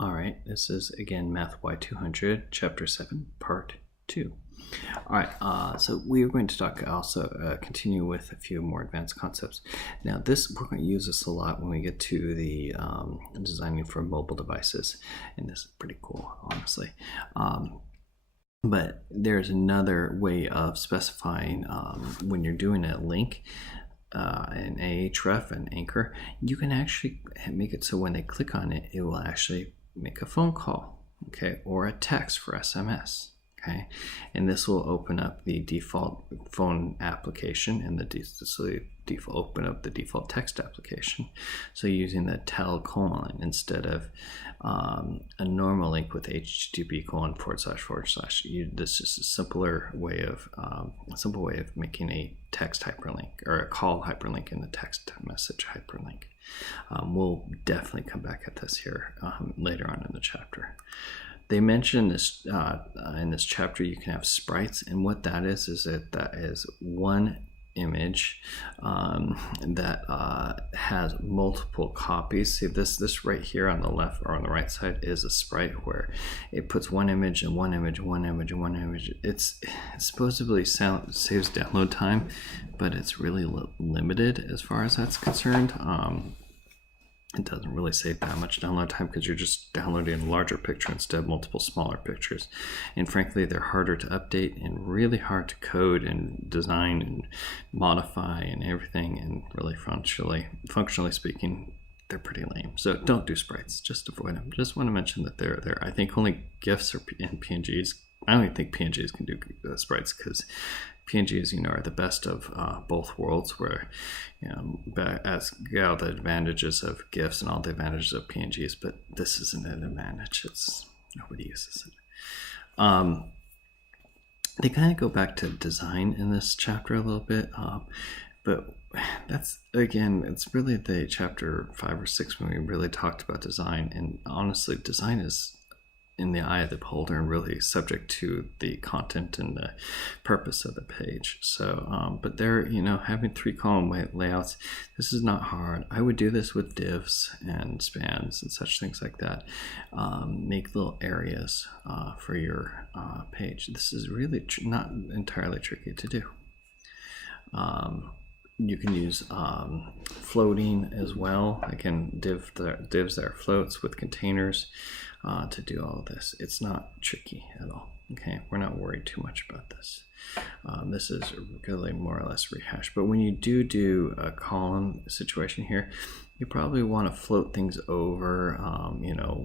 All right, this is again MATHY200, Chapter 7, Part 2. All right, so we are going to talk also continue with a few more advanced concepts. Now, we're going to use this a lot when we get to the designing for mobile devices, and this is pretty cool, honestly. But there's another way of specifying when you're doing a link. An ahref, an anchor, you can actually make it so when they click on it, it will actually make a phone call, okay, or a text for SMS, okay, and this will open up the default phone application and open up the default text application. So using the tel : instead of a normal link with http://. This is a simple way of making a text hyperlink or a call hyperlink in the text message hyperlink. We'll definitely come back at this here later on in the chapter. They mention this in this chapter. You can have sprites, and what that is that is one image that has multiple copies. See this right here on the left or on the right side is a sprite where it puts one image and one image, one image and one image. It supposedly saves download time, but it's really limited as far as that's concerned. It doesn't really save that much download time because you're just downloading a larger picture instead of multiple smaller pictures. And frankly, they're harder to update and really hard to code and design and modify and everything. And really functionally speaking, they're pretty lame. So don't do sprites, just avoid them. Just want to mention that they're there. I think only GIFs and PNGs. I don't even think PNGs can do sprites because PNGs, are the best of both worlds, where, as all the advantages of GIFs and all the advantages of PNGs, but this isn't an advantage. Nobody uses it. They kind of go back to design in this chapter a little bit, but that's, again, it's really the chapter 5 or 6 when we really talked about design, and honestly, design is in the eye of the beholder and really subject to the content and the purpose of the page. So, but they're, having 3-column layouts, this is not hard. I would do this with divs and spans and such things like that. Make little areas for your page. This is really not entirely tricky to do. You can use floating as well. Again, divs that are floats with containers to do all of this. It's not tricky at all. Okay, we're not worried too much about this. This is really more or less rehashed. But when you do a column situation here, you probably want to float things over,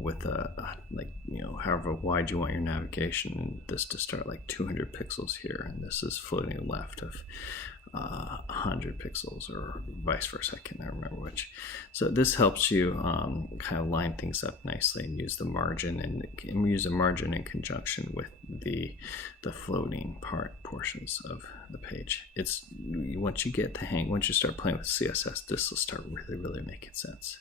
with however wide you want your navigation, and this to start like 200 pixels here, and this is floating left of 100 pixels or vice versa. I can't remember which. So this helps you kind of line things up nicely and use the margin and use the margin in conjunction with the floating portions of the page. It's once you get the hang, once you start playing with CSS, this will start really making sense.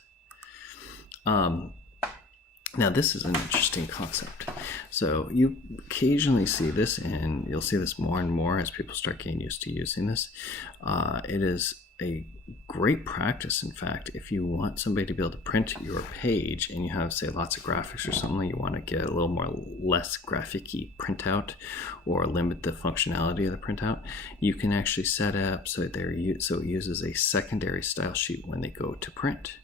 Now this is an interesting concept. So you occasionally see this, and you'll see this more and more as people start getting used to using this. It is a great practice, in fact, if you want somebody to be able to print your page and you have, say, lots of graphics or something, you want to get a little less graphic-y printout or limit the functionality of the printout, you can actually set up so it uses a secondary style sheet when they go to print.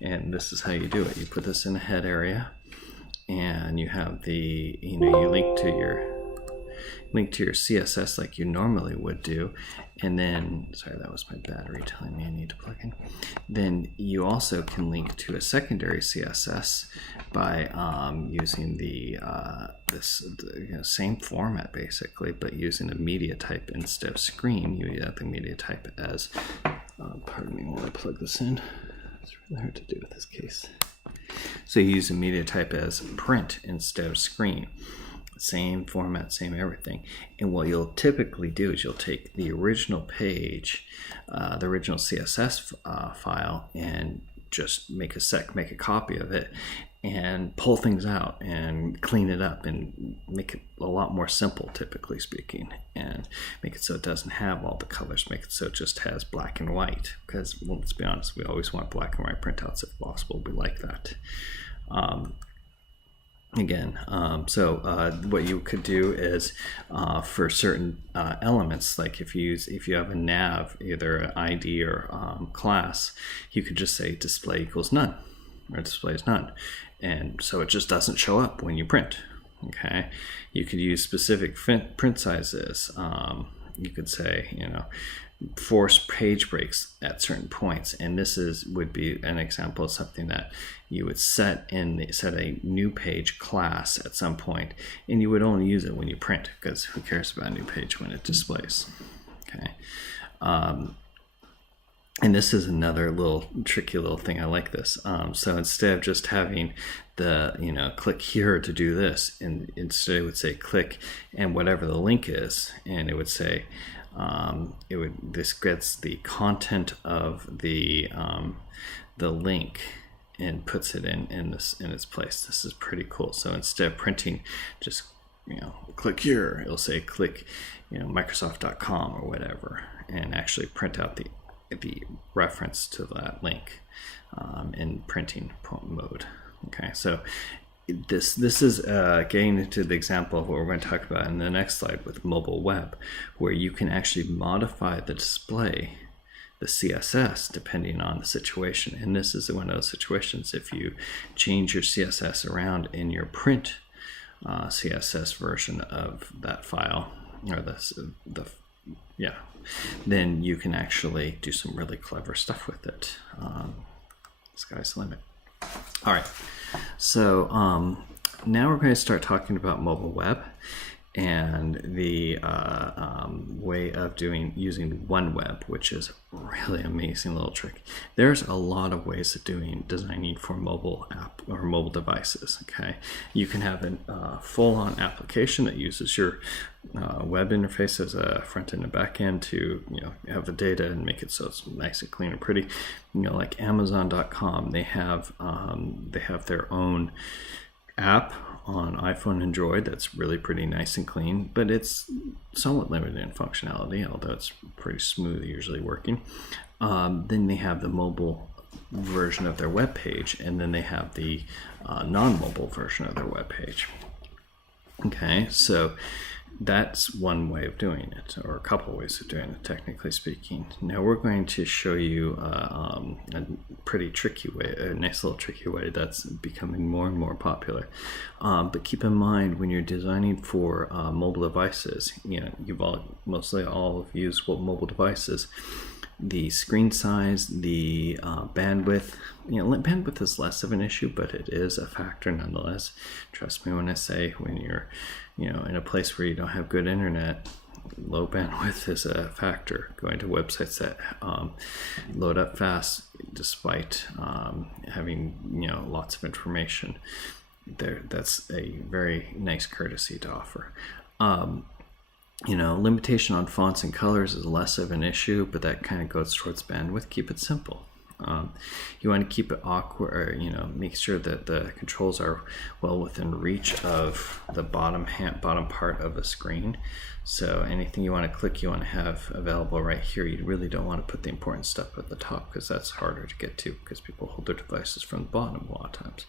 And this is how you do it. You put this in the head area, and you have the, you link to your CSS like you normally would do, and then, sorry, that was my battery telling me I need to plug in. Then you also can link to a secondary CSS by using the same format basically, but using a media type instead of screen. You have the media type as, pardon me while I plug this in. It's really hard to do with this case. So you use a media type as print instead of screen. Same format, same everything. And what you'll typically do is you'll take the original page, the original CSS file, and just make a copy of it and pull things out and clean it up and make it a lot more simple, typically speaking, and make it so it doesn't have all the colors, make it so it just has black and white, because, well, let's be honest, we always want black and white printouts if possible. We like that. again. What you could do is for certain elements, like if you have a nav, either an ID or class, you could just say display equals none, or display is none, and so it just doesn't show up when you print. Okay, you could use specific print sizes. You could say, force page breaks at certain points, and this would be an example of something that you would set a new page class at some point, and you would only use it when you print, because who cares about a new page when it displays. Okay, and this is another tricky little thing. I like this. So instead of just having the click here to do this, and instead it would say click and whatever the link is, and it would say this gets the content of the link and puts it in its place. This is pretty cool. So instead of printing just click here, it'll say click Microsoft.com or whatever, and actually print out the reference to that link in printing mode. Okay, so this is getting into the example of what we're going to talk about in the next slide with mobile web, where you can actually modify the display, the CSS, depending on the situation. And this is one of those situations. If you change your CSS around in your print CSS version of that file, or then you can actually do some really clever stuff with it. Sky's the limit. All right, so now we're going to start talking about mobile web and the way of using OneWeb, which is a really amazing little trick. There's a lot of ways of designing for mobile app or mobile devices. Okay, you can have a full-on application that uses your web interface as a front end and back end to have the data and make it so it's nice and clean and pretty. Like Amazon.com, they have their own app on iPhone and Android that's really pretty nice and clean, but it's somewhat limited in functionality, although it's pretty smooth usually working. Then they have the mobile version of their web page, and then they have the non-mobile version of their web page. Okay, so that's one way of doing it, or a couple ways of doing it, technically speaking. Now we're going to show you a pretty tricky way, a nice little tricky way that's becoming more and more popular. But keep in mind, when you're designing for mobile devices, you've mostly all used mobile devices. The screen size, the bandwidth. Bandwidth is less of an issue, but it is a factor nonetheless. Trust me when I say, when you're in a place where you don't have good internet, low bandwidth is a factor. Going to websites that load up fast despite having lots of information, that's a very nice courtesy to offer. Limitation on fonts and colors is less of an issue, but that kind of goes towards bandwidth. Keep it simple. You want to keep it awkward, or, make sure that the controls are well within reach of the bottom part of the screen. So anything you want to click, you want to have available right here. You really don't want to put the important stuff at the top, because that's harder to get to, because people hold their devices from the bottom a lot of times.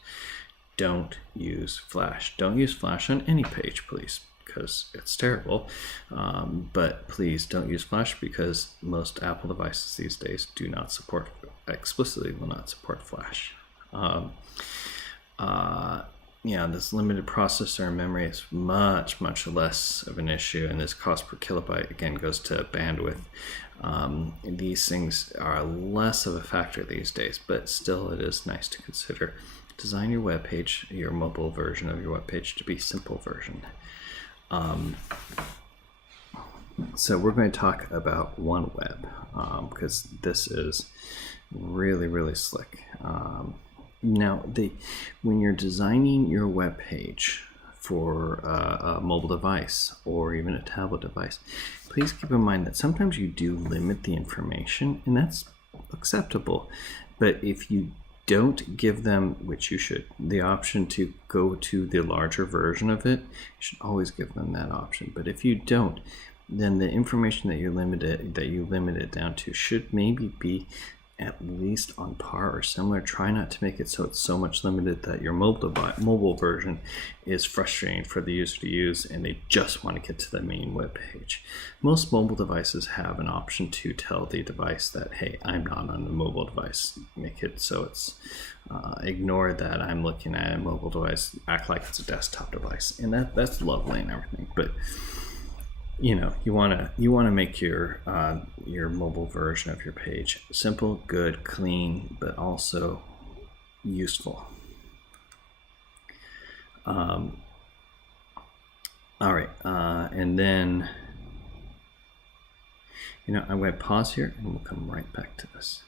Don't use Flash. Don't use Flash on any page, please, because it's terrible. But please don't use Flash, because most Apple devices these days explicitly will not support Flash. This limited processor and memory is much less of an issue, and this cost per kilobyte again goes to bandwidth. These things are less of a factor these days, but still it is nice to consider. Design your web page, your mobile version of your web page, to be simple version. So we're going to talk about OneWeb, because this is really slick. Now, when you're designing your web page for a mobile device or even a tablet device, please keep in mind that sometimes you do limit the information, and that's acceptable. But if you don't give them, which you should, the option to go to the larger version of it, you should always give them that option. But if you don't, then the information that you limit it down to should maybe be at least on par or similar. Try not to make it so it's so much limited that your mobile version is frustrating for the user to use and they just want to get to the main web page. Most mobile devices have an option to tell the device that, hey, I'm not on the mobile device. Make it so it's ignore that I'm looking at a mobile device, act like it's a desktop device, and that's lovely and everything. But you know, you want to make your mobile version of your page simple, good, clean, but also useful. All right, and then, you know, I'm going to pause here and we'll come right back to this.